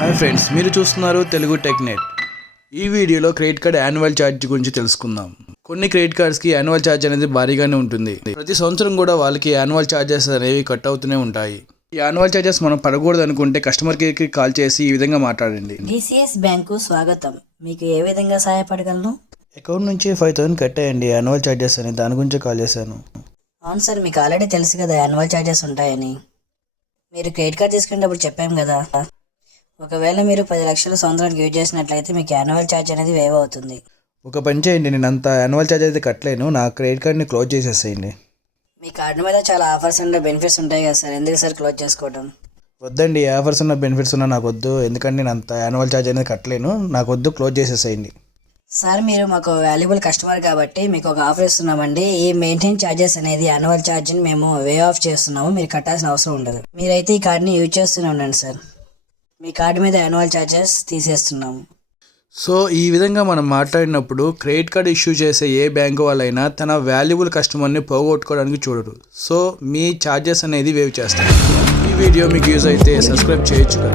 Hi friends, మీరు చూస్తున్నారు Telugu tech net. ఈ వీడియోలో క్రెడిట్ కార్డ్ యాన్యువల్ ఛార్జ్ గురించి తెలుసుకుందాం. కొన్ని క్రెడిట్ కార్డ్స్కి యాన్యువల్ ఛార్జ్ అనేది భారీగానే ఉంటుంది. ప్రతి సంవత్సరం కూడా వాళ్ళకి యాన్యువల్ ఛార్జెస్ అనేవి కట్ అవుతూనే ఉంటాయి. ఈ యాన్యువల్ ఛార్జెస్ మనం పడకూడదు అనుకుంటే కస్టమర్ కేర్కి కాల్ చేసి ఈ విధంగా మాట్లాడండి. డిసిఎస్ బ్యాంకు స్వాగతం, మీకు ఏ విధంగా సహాయపడగలను? అకౌంట్ నుంచి 5,000 కట్టేయండి యాన్యువల్ ఛార్జెస్ అని, దాని గురించి కాల్ చేశాను. అవును సార్, మీకు ఆల్రెడీ తెలుసు కదా యాన్యువల్ ఛార్జెస్ ఉంటాయని. మీరు క్రెడిట్ కార్డ్ తీసుకునేటప్పుడు చెప్పాం కదా, ఒకవేళ మీరు 10 లక్షలు సంవత్సరానికి యూజ్ చేసినట్లయితే మీకు యాన్యువల్ ఛార్జ్ అనేది వేవ్ అవుతుంది. ఒక పని చేయండి, నేను అంత యాన్యువల్ ఛార్జ్ అయితే కట్టలేను, నా క్రెడిట్ కార్డ్ని క్లోజ్ చేసేసేయండి. మీ కార్డు మీద చాలా ఆఫర్స్ అండ్ బెనిఫిట్స్ ఉంటాయి కదా సార్, ఎందుకు సార్ క్లోజ్ చేసుకోవడం? వద్దండి, ఆఫర్స్ ఉన్న బెనిఫిట్స్ ఉన్నా నాకు వద్దు, ఎందుకంటే నేను అంత యాన్యువల్ ఛార్జ్ అనేది కట్టలేను, నాకు వద్దు, క్లోజ్ చేసేసేయండి. సార్, మీరు మాకు వాల్యుబుల్ కస్టమర్ కాబట్టి మీకు ఒక ఆఫర్ ఇస్తున్నామండి. ఈ మెయింటైన్ ఛార్జెస్ అనేది యాన్యువల్ ఛార్జ్ని మేము వే ఆఫ్ చేస్తున్నాము, మీరు కట్టాల్సిన అవసరం ఉండదు. మీరైతే ఈ కార్డుని యూజ్ చేస్తూనే ఉండండి సార్, మీ కార్డు మీద యాన్యువల్ ఛార్జెస్ తీసేస్తున్నాము. సో ఈ విధంగా మనం మాట్లాడినప్పుడు క్రెడిట్ కార్డ్ ఇష్యూ చేసే ఏ బ్యాంకు వాళ్ళైనా తన వాల్యుబుల్ కస్టమర్ని పోగొట్టుకోవడానికి చూడరు. సో మీ ఛార్జెస్ అనేది వేవ్ చేస్తారు. ఈ వీడియో మీకు యూజ్ అయితే సబ్స్క్రైబ్ చేయొచ్చు కదా.